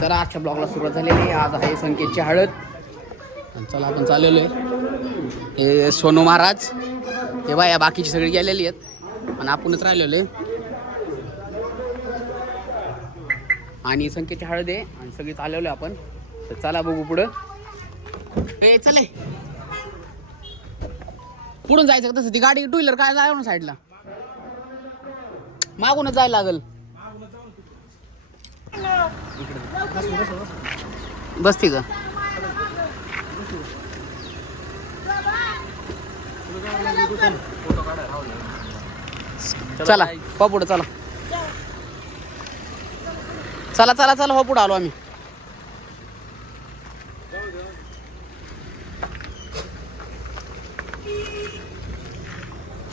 तर आजच्या ब्लॉगला सुरुवात झालेली आहे. आज आहे संकेतची हळद. आणि चला आपण चाललेलो आहे. हे सोनू महाराज, हे बाया बाकीची सगळी गेलेली आहेत आणि आपणच राहिलेलो आहे. आणि संकेतची हळद आहे आणि सगळी चाललेलो आहे आपण. तर चला बघू पुढं. ए चले पुढून जायचं तसं. ती गाडी टू व्हीलर काय जाय ना साईडला, मागूनच जायला लागल. बसती का? चला हो पुढं, चला चला चला चला हो पुढं आलो आम्ही.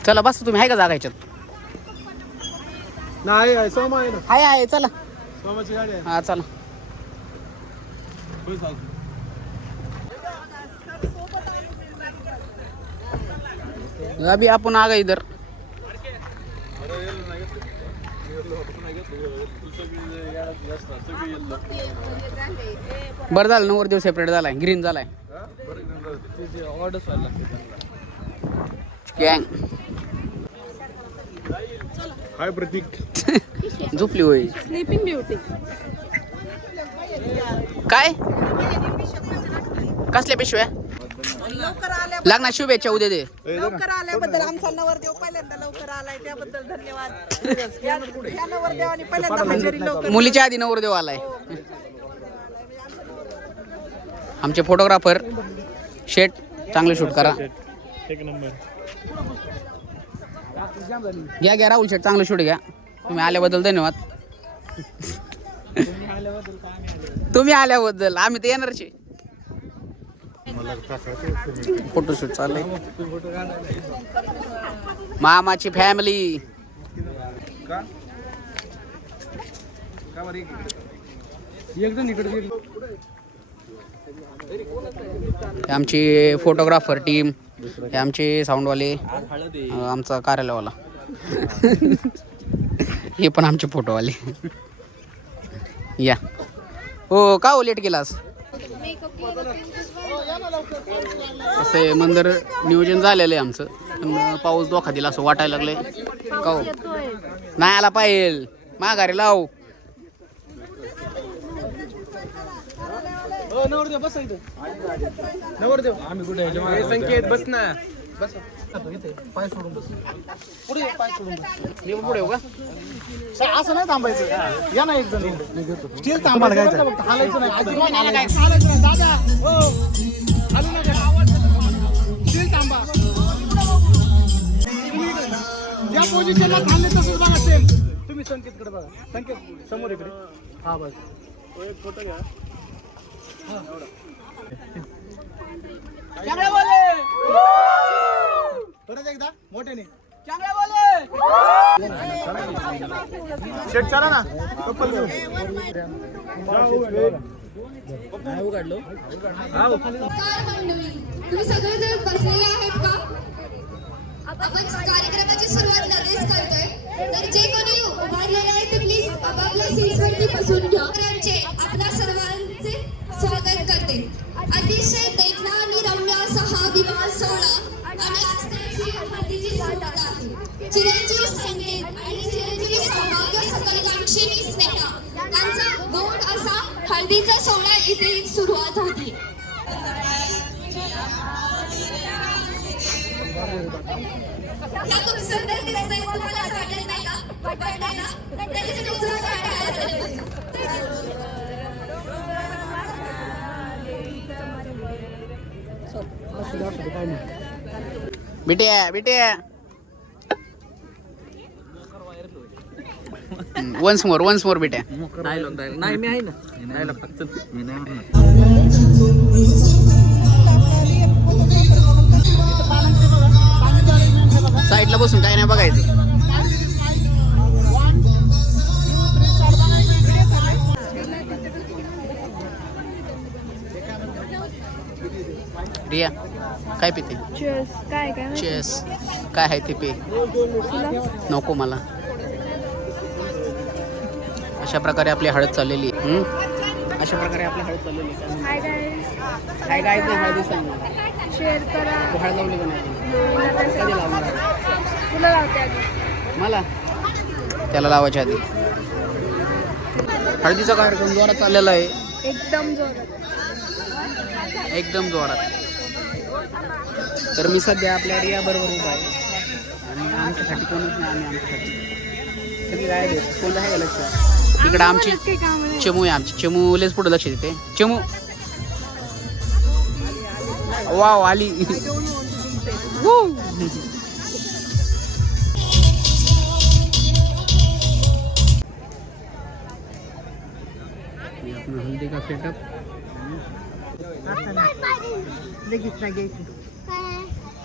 चला बस तुम्ही, आहे का जागा याच्यात? नाही आहे सोमा आहे ना. आहे चला. सोमाची गाडी आहे. हा चला. अभी आपण आ गए इधर. बरं झालं नवरदेव सेपरेट झालाय, ग्रीन झालाय. गँग हाय प्रतीक. झोपली होय. Sleeping beauty. काय कसल्या पिशव्या? लवकर आल्या लग्नात शुभेच्छा उद्या दे. लवकर आल्याबद्दल आमचा नवरदेव पहिल्यांदा लवकर आलाय, त्याबद्दल धन्यवाद. या नवरदेवाने पहिल्यांदा हजेरी लवकर. मुलीच्या आधी नवरदेव आलाय. आमचे फोटोग्राफर शेट, चांगले शूट करा. एक नंबर. घ्या घ्या राहुल शेट, चांगलं शूट घ्या. तुम्ही आल्याबद्दल धन्यवाद. तुम्ही आल्याबद्दल आम्ही तर येणारच. फोटोशूट चाललंय. मामाची फॅमिली. आमची फोटोग्राफर टीम, हे आमचे साऊंडवाले, आमचा कार्यालयवाला. हे पण आमचे फोटोवाले. या हो का हो लेट केलास? असे मंदिर नियोजन झालेलं आहे आमचं, पण पाऊस धोका दिला असं वाटायला लागलंय. का हो नाही आला पाहिजे, माघारी लाव. नवरदेव बस इथं. नवरदेव आम्ही कुठे? संकेत बस ना. बस पाय सोडून बस. पुढे पाय सोडून बस. मी पुढे येऊ का? असं नाही थांबायचं. या ना एक जण स्टील थांबायला घ्यायचं. हालायचं नाही. हालायचं नाही दादा. हो हालू नका. स्टील थांबा. या पोझिशनला थांबले तसंच बघा सेम. तुम्ही संकेतकडे बघा. संकेत समोर इकडे. हा बस. एक फोटो घ्या. परत एकदा मोठ्याने शेट चला ना. कपल घेऊ. नमस्कार मंडळी, तुम्ही सगळेजण बसलेले आहेत का? आपण कार्यक्रमाची सुरुवात लगेच करतोय, तर जे कोणी उभारलेले आहेत ते प्लीज आपापल्या सीट्सवरती बसून घ्या. आपल्या सर्वांचे स्वागत करते. अतिशय देखणा आणि रम्य असा हा विवाह सोहळा आणि आस्थेची हळदीची सुरुवात आहे. चिरंजीव संकेत आणि चिरंजीव सौभाग्य सकलकांक्षिणी स्नेहा यांचा गोड असा हळदीचा सोहळा इथे सुरुवात होती. हा खूप सुंदर दिसतोय, तुम्हाला असं वाटत नाही का? वाटत नाही ना? त्याच्यासाठी उजवा काढा. बिट्या बिट्या वन्स मोर बिट्या. नाही मी आहे ना. साईडला बसून काय नाही बघायचं. रिया काय पिते? चेस. काय काय चेस काय आहे ते पे? नको मला. अशा प्रकारे आपली हळद चाललेली आहे. अशा प्रकारे आपली हळद चाललेली आहे. हाय गाईज, काय काय नाही हळदी सांग मला. शेअर करा. तू हळद लावली का नाही? कधी लावणार आहे? तुला लावते आधी. मला त्याला लावायच्या आधी. हळदीचा कार्यक्रम जोरात चाललेला आहे. एकदम जोरात. एकदम जोरात. तर मी सध्या आपल्या रिया बरोबर उभा आहे आणि आमच्यासाठी कोणच नाही. आम्ही आमच्यासाठी सगळी काय आहे कोणतं आहे का लक्ष? इकडं आमची काही काम नाही. चमू आहे. आमची चमू लेच पुढे लक्ष देते. चमू वाव आली. हल्दी का सेटअप. लगेच नाही घ्यायचं.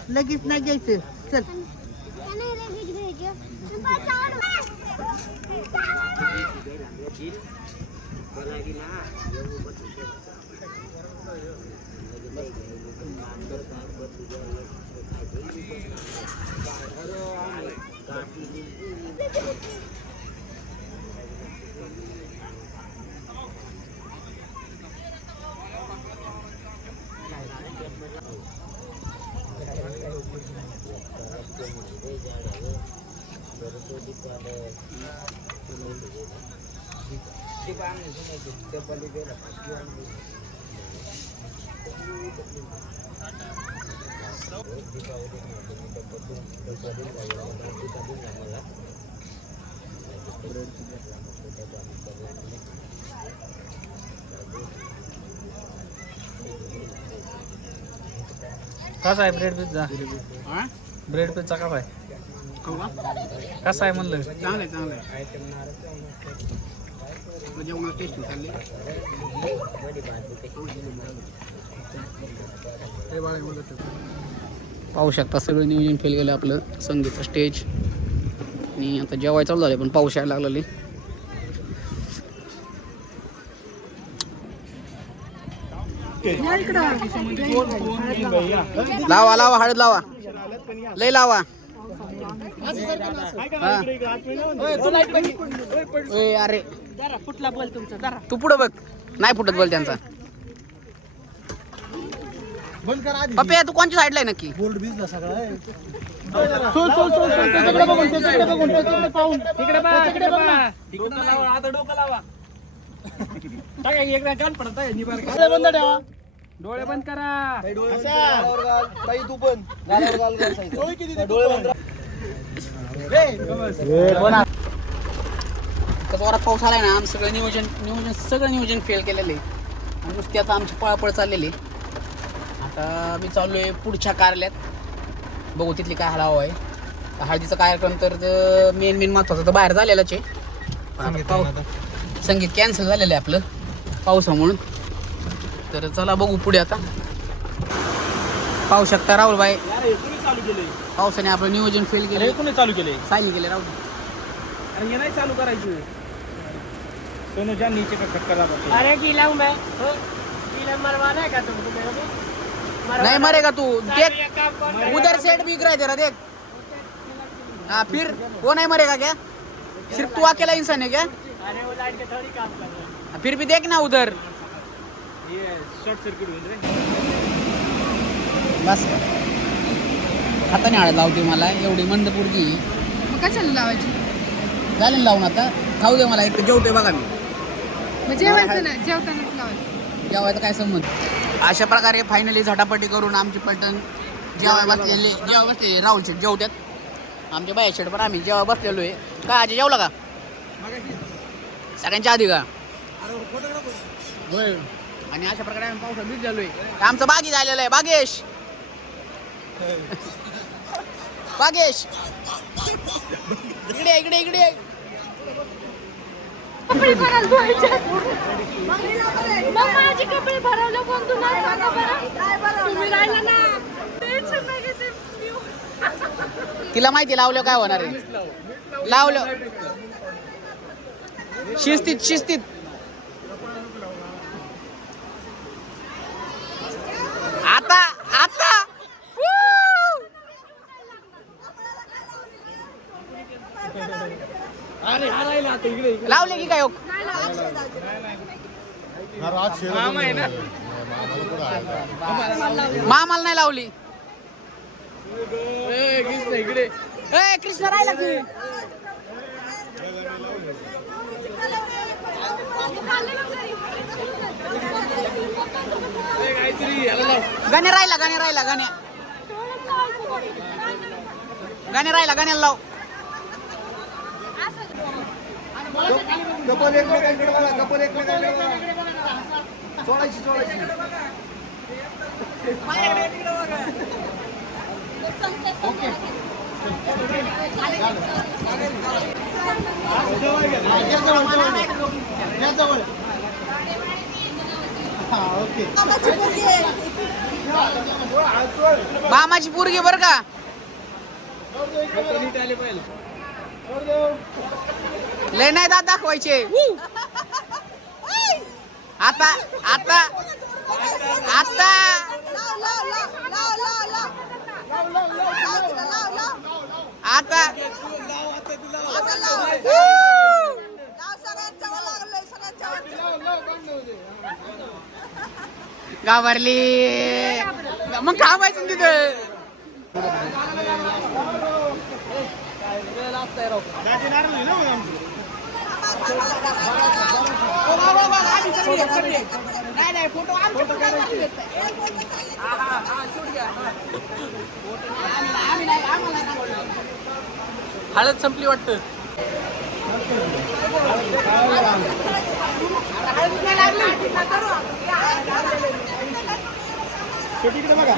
लगेच नाही घ्यायचं. चल. कसा आहे ब्रेड पिझ्झा? ब्रेड पिझ्झा कसा आहे? कसा आहे म्हणलं? चांगलं आहे चांगलं आहे. जेवण टेस्टी चालले. पाहू शकता सगळं नियोजन फेल गेलं आपलं. संगीतचं स्टेज आणि आता जेवायला चालू झाले पण पाऊस यायला लागलेली. लावा लावा हळद लावा. लय लावा. ओय, अरे फुटला बोल तुमचा जरा. तू पुढं बघ. नाही फुटत बोल त्यांचा. बंद करा आधी. पप्पे तू कोणच्या साईडला आहे नक्की? बोल्ड भिजला सगळा आहे. सोल सोल सोल सोल त्याच्याकडे बघून त्याच्याकडे पाहून तिकडे बघा, तिकडे बघा. इकडं लावा, आता डोकं लावा. टाका एकदा कान पडत आहे निबार. डोळे बंद ठेवा. डोळे बंद करा. डोळे किती ते? डोळे बंद. जोरात पाऊस आलाय ना. आम सगळं नियोजन फेल केलेलं आहे. आणि नुसती आता आमची पळापळ चाललेली. आता मी चाललो आहे पुढच्या कार्यालयात. बघू तिथली काय हलावं आहे. हळदीचा कार्यक्रम तर मेन महत्वाचं तर बाहेर झालेलाच आहे. संगीत कॅन्सल झालेलं आहे आपलं पावसामुळं. तर चला बघू पुढे. आता पाहू शकता राहुलबाई पावसाने आपलं नियोजन फेल केलं. कोणी चालू केले? सायली केले राहुल. अरे हे नाही चालू करायचं. सोनूच्या नीचे का खटका दाबा. अरे गिला हूं मैं. गिला मरवाना है क्या तुमको मेरे को? नहीं मरेगा तू. देख उधर सेट बिक रहा है तेरा देख. हाँ फिर वो नहीं मरेगा क्या? सिर्फ तू अकेला इंसान है क्या? अरे वो लाइट के थोड़ी काम कर रहा है. फिर भी देख ना उधर. हे शॉर्ट सर्किट होईल रे. बस हाताने हळद लावते मला एवढी मंद पुरगी. मग कशाला लावायची? झाले ना लावून. आता खाऊ दे मला. एक तर जेवतोय बघा मी. मग जेवायचं ना, जेवतानाच लावायचं. जेवायचं काय संबंध. अशा प्रकारे फायनली झटापटी करून आमची पलटण जेव्हा बसलेले राहुल शेट जेवत्यात. आमच्या बाया शेट पण आम्ही जेव्हा बसलेलो आहे. काय आजी जेवला का? सगळ्यांच्या आधी का? होय. आणि अशा प्रकारे आम्ही पावसात बीज झालोय. आमचं बागी झालेलं आहे. बागेश बागेश इकडे इकडे इकडे. कपडे भरायला धुवायचे. मग माझे कपडे भरायला कोण तुम्हाला सांगा बरं? तुम्ही राहिला ना. टेन्शन नाही घेते. तिला माहिती लावलं काय होणार आहे. लावलं शिस्तीत आता आता अरे हा राहिला आता इकडे. लावले की काय? मामा आहे ना. मामाला नाही लावली. इकडे ए कृष्ण राहिला की काहीतरी याला लाव. गाणे राहिला गाण्याला लाव. कपल एकमेकांकडे बघा. सोडायची ओके. जवळ ओके. मामाची पोरगी बर का. लय नाही दात दाखवायचे. आता आता आता आता गावरली मग थांबायचं तिथं. हळद संपली वाटतं. शेवटीकडे बघा.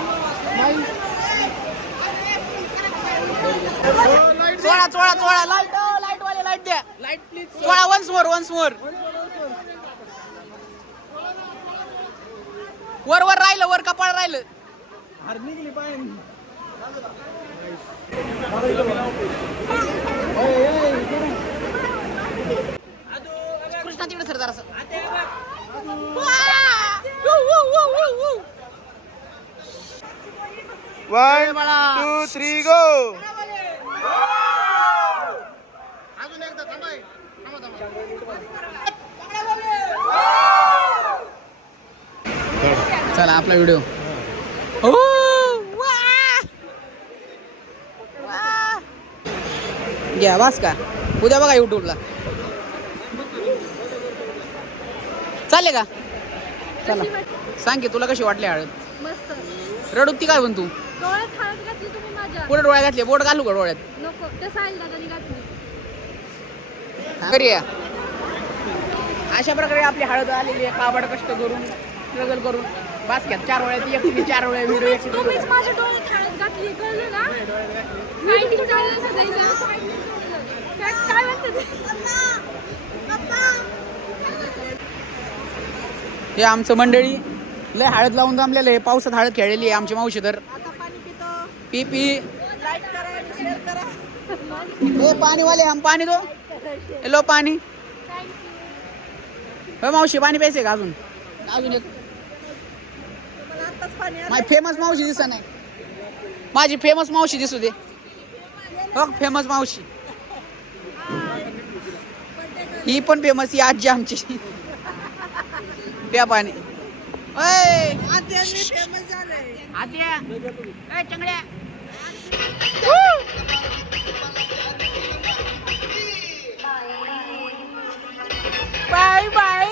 चोळा लाईट वाले लाईट द्या. Light please. चोळा वन्स मोर. वर राहिलं, वर कपाळ राहिलं. निघली पाहिजे. कृष्णा तिकडे सर जरासं. One, 2, 3, go. अजून एकदा थांबाय. चला आपला व्हिडिओ. घ्या वास का उद्या बघा युट्यूबला चालले का. चला सांग की तुला कशी वाटली हळद. मस्त. रडूती काय म्हण तू. डोळ्यात हळद घातली तुम्ही माझ्या. पुढे डोळ्या घातले. बोट घालू का डोळ्यात. नको त्या साहिल दादानी घातली. घरी या. अशा प्रकारे आपली हळद आलेली आहे. काबाड कष्ट करून स्ट्रगल करून बास्क्यात 4 वेळा ती एकटी 4 वेळा व्हिडिओ तुम्हीच माझ्या डोळ्यात हळद घातली कळलं ना. Fighting चालू आहे सगळीकडे. काय म्हणते ते? हे आमचं मंडळी लय हळद लावून जमलेलं आहे. पावसात हळद खेळलेली आहे आमची मावशी तर. पी लाईक करा आणि शेअर करा. हे पाणीवाले हम पाणी दो. लो पाणी. हो मावशी पाणी प्यायचे का अजून एक. माझी फेमस मावशी दिसत नाही. माझी फेमस मावशी दिसू दे. हो फेमस मावशी. ही पण फेमस ही आजी आमची. प्या पाणी. फेमस झालंय. आत्या चंगड्या. Bye bye.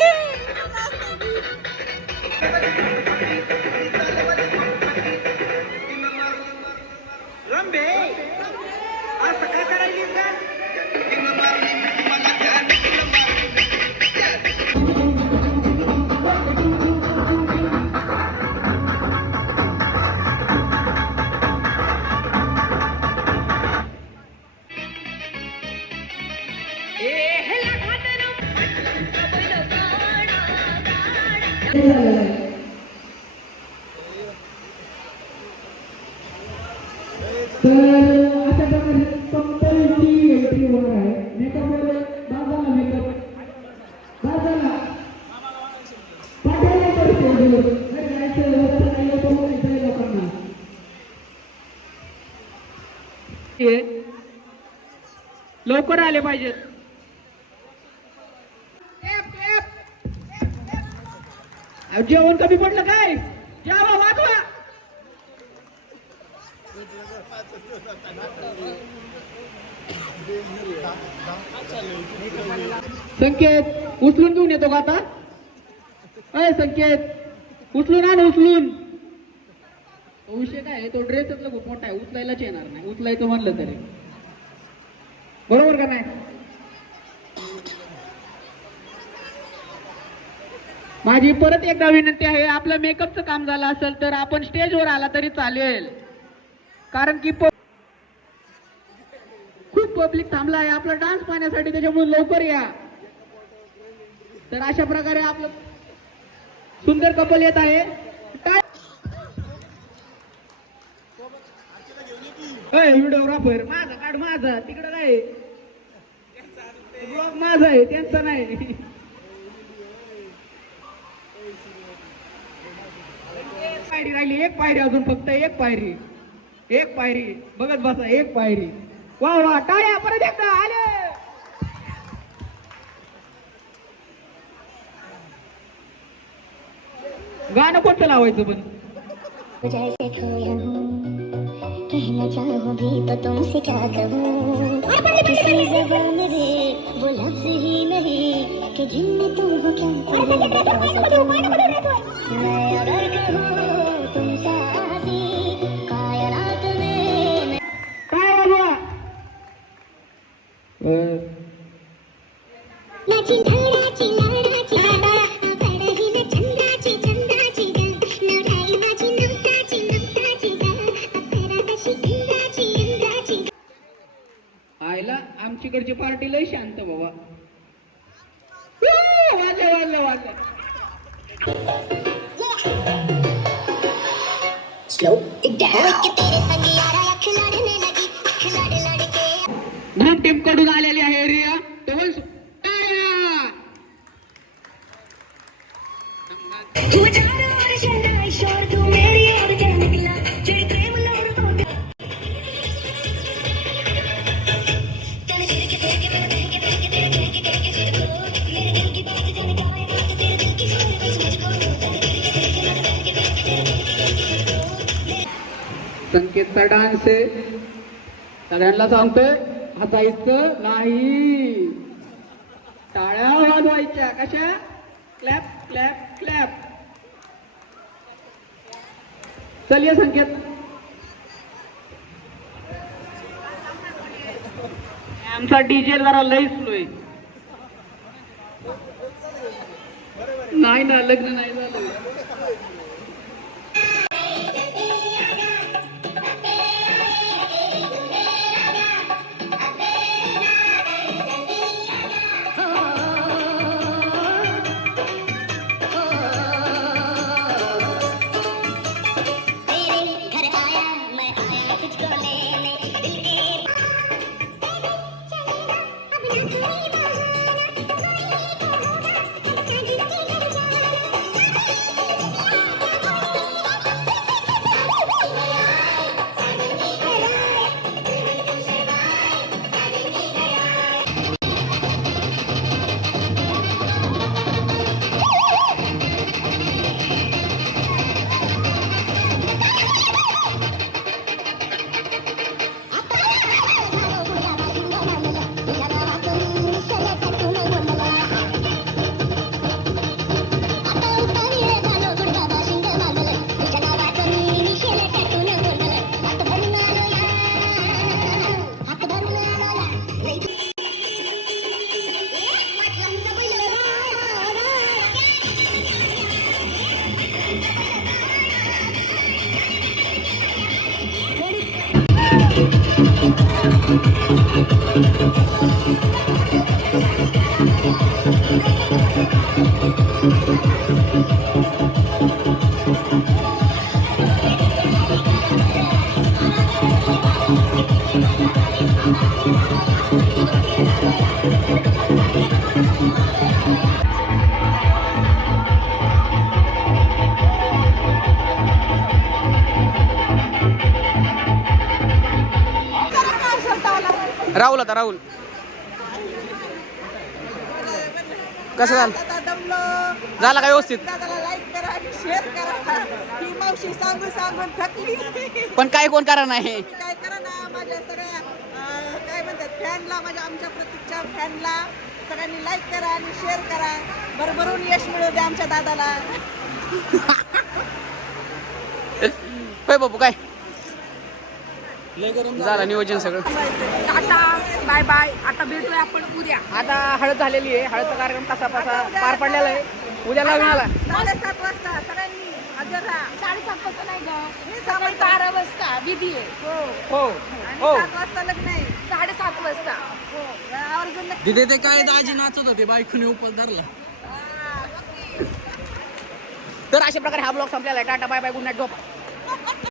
लवकर आले पाहिजेत. जेवण कमी पडलं काय? जेवा वाजवा. संकेत उचलून घेऊन येतो का आता? अय संकेत उचलून आण उचलून. तो विषय काय आहे, तो ड्रेसच खूप मोठा आहे, उचलायलाच येणार नाही. उचलायचं म्हणलं तरी बरोबर का नाही? माझी परत एकदा विनंती आहे, आपलं मेकअपचं काम झालं असेल तर आपण स्टेजवर आला तरी चालेल, कारण की खूप पब्लिक थांबला आहे आपला डान्स पाहण्यासाठी, त्याच्यामुळे लवकर या. तर अशा प्रकारे आपलं सुंदर कपल येत आहे. व्हिडिओग्राफर माझा काढ, माझा तिकडं काय ब्लॉग माझा आहे, त्यांचा नाही. पायरी राहिली, एक पायरी अजून, फक्त एक पायरी, एक पायरी बघत बसा, एक पायरी. वा वा, टाळ्या परत एकदा. आले गाणं कोणतं लावायचं पण? जैसे खोया हूँ कहना चाहूँ भी तो तुमसे क्या कहूँ किसी ज़बान में वो लफ्ज़ ही नहीं कि जिनमें तुम हो क्या तुम्हें बता सकूँ मैं अगर कहूँ तुम साथी कायनात में. काय बाबा आयला आमच्याकडची पार्टी लय शांत बाबा. वाजलं वाजलं वाजलं. ग्रुप टीम कडून आलेली आहे रिया. संकेतचा डान्स आहे, सगळ्यांना सांगतोय हसायचं नाही, टाळ्या वाजवायच्या. कशा? Clap clap clap. चलिए संकेत. आमचा डीजे जरा लय स्लो आहे. नाही ना, लग्न नाही झालं. राहुल आता राहुल कसं झालं? जमलो. झाला का व्यवस्थित? दादाला लाईक करा आणि शेअर करा. ही मावशी सांगून थकली. पण काय कोण करा नाही. काय करा ना माझ्या सगळ्या काय म्हणतात फॅनला, माझ्या आमच्या प्रतीकच्या फॅनला सगळ्यांनी लाईक करा आणि शेअर करा. भरभरून यश मिळू द्या आमच्या दादाला. होय बाबू काय झालं नियोजन सगळं. Tata bye bye. आता भेटूया आपण उद्या. आता हळद झालेली आहे. हळदचा कार्यक्रम कसा पार पडलेला आहे. उद्या लग्नाला 7:30 वाजता सगळ्यांनी हजर राहा. 7:30 वाजता नाही गं, हे सकाळी 12 वाजता विधी आहे. हो आणि हो 7 वाजता लग्न आहे. 7:30 वाजता. आवर्जून नक्की. तिथे ते काय दाजी नाचत होते बायकोने उपवास धरला. तर अशा प्रकारे हा ब्लॉग संपलेला आहे. Tata bye bye good night झोपा.